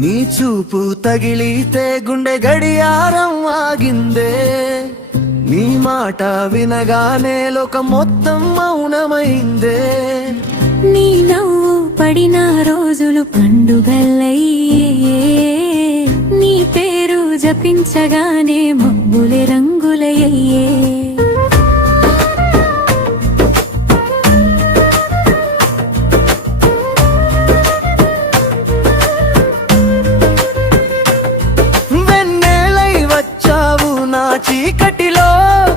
నీ చూపు తగిలితే గుండె గడియారం ఆగిందే, నీ మాట వినగానే లోకం మొత్తం మౌనమైందే. నీ నవ్వు పడిన రోజులు పండుగల్లయ్యే, నీ పేరు జపించగానే మబ్బులే రంగులయ్యే. చీకటిలో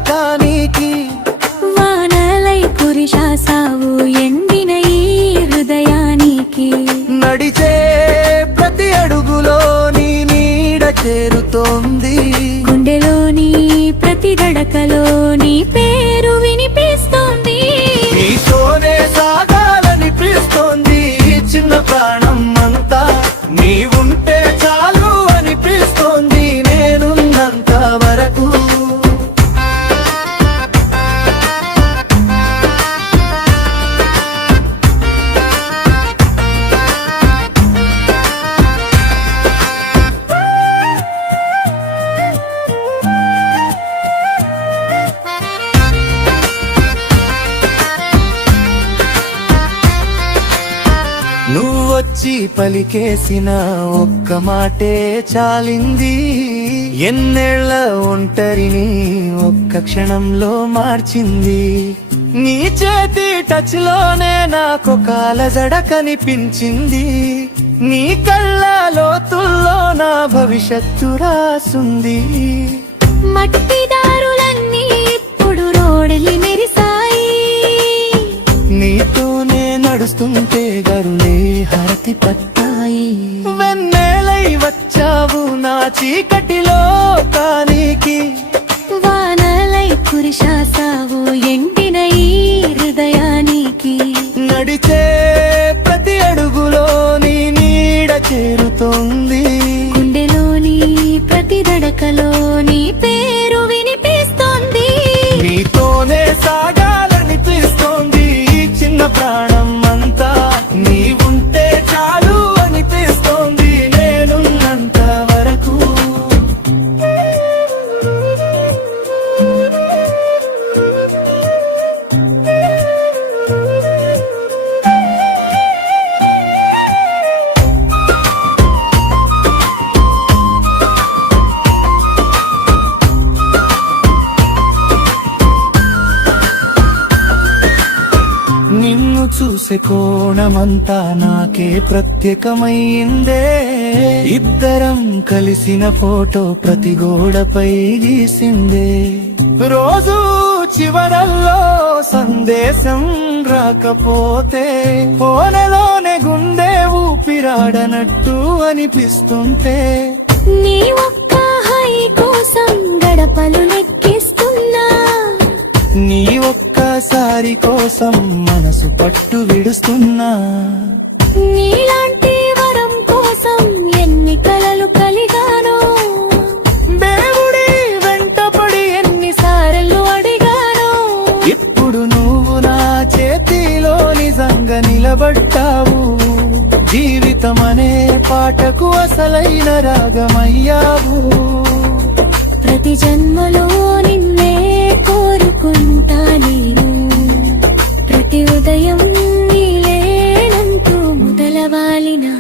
కానికి వానలై కురిశాసావు ఎండిన ఈ హృదయానికి. నడిచే ప్రతి అడుగులో నీ నీడ చేరుతోంది, గుండెలోని ప్రతి గడకలో నీ పేరు వినిపిస్తోంది. నీతోనే సాగాలనిపిస్తోంది చిన్న ప్రాణం అంతా, నీ ఉంటే చాలు అనిపిస్తోంది నేనున్నంత వరకు. నువ్వొచ్చి పలికేసిన ఒక్క మాటే చాలింది, ఎన్నేళ్ల ఒంటరిని ఒక్క క్షణంలో మార్చింది. నీ చేతి టచ్ లోనే నాకొక అలజడ కనిపించింది, నీ కళ్ళ లోతుల్లో నా భవిష్యత్తు రాసుంది. మట్టి దారులన్నీ ఇప్పుడు రోడ్లు మెరిసాయి, నీతోనే నడుస్తుంటే గరులే హారతి పట్టాయి. వెన్నెలై వచ్చావు నా చీకటిలో కానికి, వానలై కురిశాసావు ఎండిన ఈ హృదయానికి. నడిచే ప్రతి అడుగులో నీ నీడ చేరుతోంది, గుండెలోని ప్రతి దడకలో నీ పేరు వినిపిస్తోంది. నీతోనే సాగాలనిపిస్తోంది చిన్న ప్రాణం అంతా, నీ ఉంటే చాలు అనిపిస్తోంది నేనున్నంత వరకు. నిన్ను చూసే కోణమంతా నాకే ప్రత్యేకమైందే, ఇద్దరం కలిసిన ఫోటో ప్రతి గోడపై గీసిందే. రోజు చివరల్లో సందేశం రాకపోతే ఫోన్లోనే గుండె ఊపిరాడనట్టు అనిపిస్తుంటే, నీ ఒక్క హై కోసం గడపలు లెక్కిస్తున్నా, నీ ఒక్కసారి కోసం మనసు పట్టు విడుస్తున్నా. నీలాంటి వరం కోసం ఎన్ని కలలు కలిగానో, దేవుడి వెంటపడి ఎన్నిసార్లు అడిగానో. ఇప్పుడు నువ్వు నా చేతిలో నిజంగా నిలబడ్డావు, జీవితమనే పాటకు అసలైన రాగమయ్యావు. ప్రతి జన్మలో నిన్నే కోరుకుంటా నేను, ప్రతి ఉదయం నీలేనంటూ మొదలవాలినా